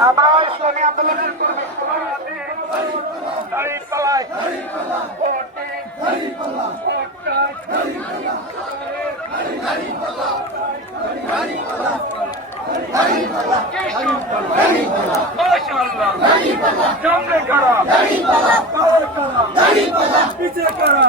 আমার ইসলামী আন্দোলনের কর্মী দাঁড়িয়ে পালায় সামনে কারা পিছিয়ে কারা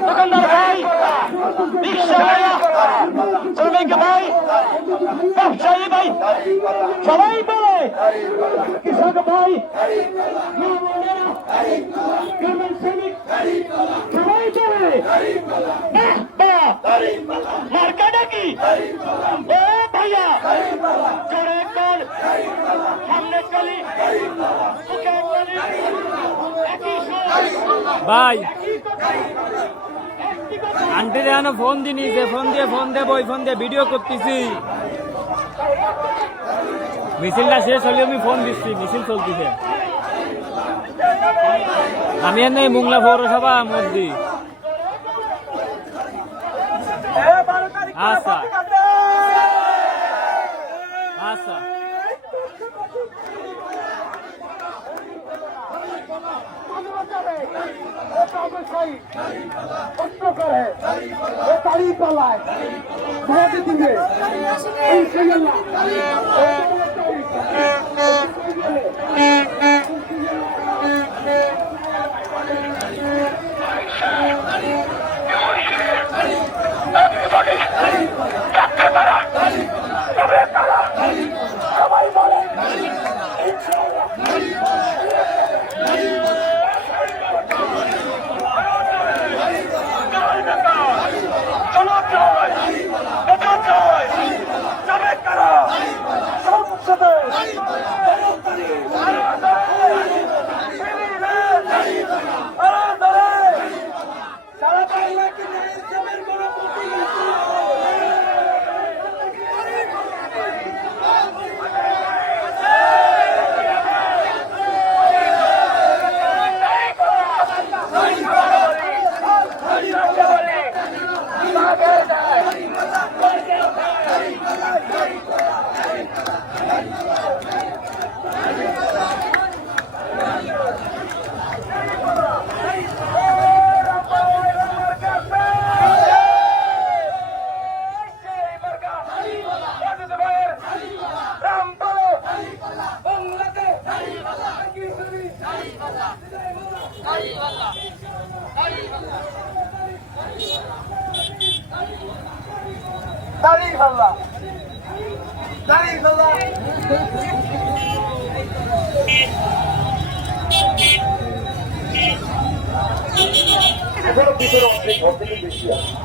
দোকানদার ভাই, রিক্সাওয়ালা, শ্রমিক ভাই, ব্যবসায়ী ভাই, সবাই বলে কৃষক ভাই, শ্রমিক সবাই বলে মার্কাটা কি ও ভাইয়া জোরে কর সামনে চলি ভাই আন্টি রে ফোন দিনি যে ফোন দেব ওই ফোন দিয়ে ভিডিও করতেছি মিছিলটা শেষ হলে আমি ফোন দিচ্ছি মিছিল চলতেছে আমি আর নেই মোংলা পৌরসভা মসজি আচ্ছা আচ্ছা দাঁড়িয়ে পালায় দিবে সবাই বলে দাঁড়িয়ে ফেললা এখানে ভিতরে অর্ধেক বেশি আছে